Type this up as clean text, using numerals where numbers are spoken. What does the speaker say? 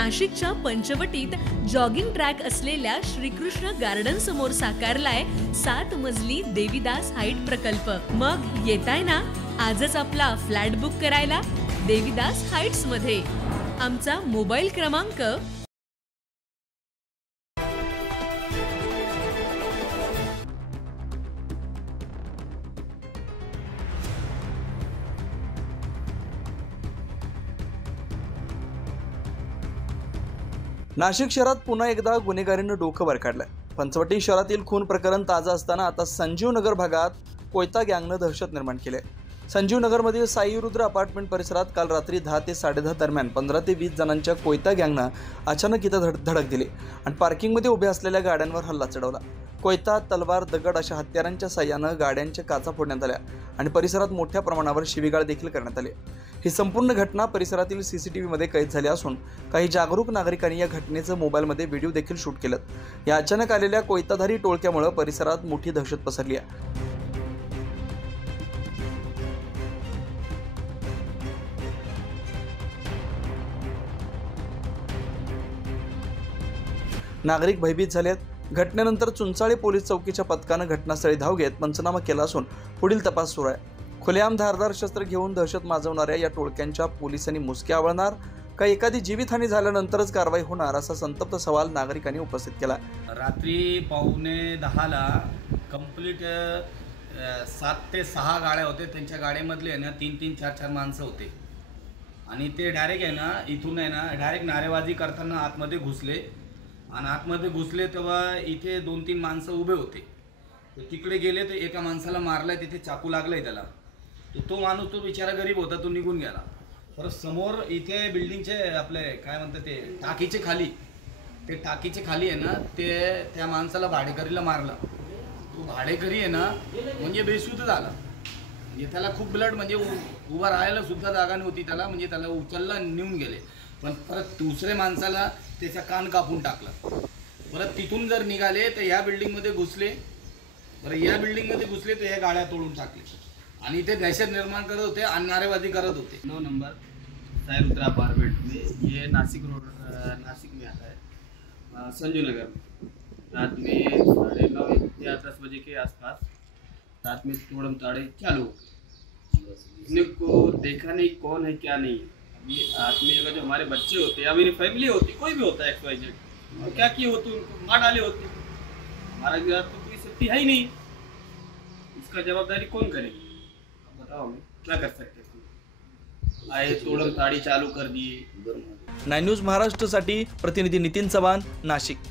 नाशिकच्या पंचवटीत jogging track असलेल्या Shrikrishna garden समोर साकारलाय 7 मजली देवीदास हाईट प्रकल्प। मग येताय ना आजच आपला फ्लॅट बुक करायला देवीदास हाईट्स मध्ये। आमचा मोबाईल क्रमांक नाशिक शहरात पुन्हा एकदा गुन्हेगारीनं डोकं वर काढलंय। पंचवटी शहरातील खून प्रकरण ताजा असताना आता संजीव नगर भागात कोयता गँगनं दहशत निर्माण केली आहे। संजीव नगरमधील साईरुद्र अपार्टमेंट परिसरात काल रात्री 10 ते 10:30 दरम्यान 15 ते 20 जणांच्या कोयता गँगनं अचानक इथं धडक दिली आणि पार्किंगमध्ये उभ्या असलेल्या गाड्यांवर हल्ला चढवला। कोयता, तलवार, दगड अशा हत्यारांच्या साह्यानं गाड्यांच्या काचा फोडण्यात आल्या आणि परिसरात मोठ्या प्रमाणावर शिवीगाळ देखील करण्यात आली। ही संपूर्ण घटना परिसरातील सीसीटीव्हीमध्ये कैद झाली असून काही जागरूक नागरिकांनी या घटनेचं मोबाईलमध्ये व्हिडिओ देखील शूट केलं। या अचानक आलेल्या कोयताधारी टोळक्यामुळे परिसरात मोठी दहशत पसरली आहे। नागरिक भयभीत झाले आहेत। घटनेनंतर चुंचाळे पोलीस चौकीच्या पथकानं घटनास्थळी धाव घेत पंचनामा केला असून पुढील तपास सुरू आहे। खुलेआम धारदार शस्त्र घेऊन दहशत माजवणाऱ्या या टोळक्यांच्या पोलिसांनी मुसक्या आवळणार का एखादी जीवितहानी झाल्यानंतरच कारवाई होणार असा संतप्त सवाल नागरिकांनी उपस्थित केला। रात्री 9:45ला कंप्लीट 7 ते 6 गाड्या होते। त्यांच्या गाडीमधले ना 3-3, 4-4 माणसं होते आणि ते डायरेक्ट आहे ना इथून आहे ना डायरेक्ट नारेबाजी करताना आतमध्ये घुसले आणि आतमध्ये घुसले तेव्हा इथे 2-3 माणसं उभे होते। तर तिकडे गेले तर एका माणसाला मारलाय, तिथे चाकू लागलाय त्याला। तो माणूस तो बिचारा गरीब होता, तो निघून गेला। परत समोर इथे बिल्डिंगचे आपले काय म्हणतात ते टाकीचे खाली आहे ना ते त्या माणसाला भाडेकरीला मारला। तो भाडेकरी आहे ना म्हणजे बेशुद्ध झाला, म्हणजे त्याला खूप ब्लड, म्हणजे उभा राहायला सुद्धा जागा नव्हती त्याला, म्हणजे त्याला उचलला नेऊन गेले। पण परत दुसऱ्या माणसाला त्याचा कान कापून टाकला। परत तिथून जर निघाले तर ह्या बिल्डिंगमध्ये घुसले, तर ह्या गाड्या तोडून टाकले आणि इथे दहशत निर्माण करत होते आणि नारेबाजी करत होते। 9 नंबर साईरुद्र अपार्टमेंट में, ये नासिक रोड नासिक में आता है, संजू नगर में। रात में 9:30 या 10 बजे के आसपास रात में तोड़म ताड़े चालू। इसने को देखा नहीं कौन है क्या नहीं। ये आदमी अगर जो हमारे बच्चे होते या मेरी फैमिली होती, कोई भी होता है XYZ, और क्या किए होते उनको मार डाले होते। हमारा घर तो कोई सेफ्टी है ही नहीं, इसका जवाबदारी कौन करेगी? बताओ हमें क्या कर सकते थे। आए तोड़म ताड़ी चालू कर दिए। 9 न्यूज महाराष्ट्रसाठी प्रतिनिधी नितीन चव्हाण, नाशिक।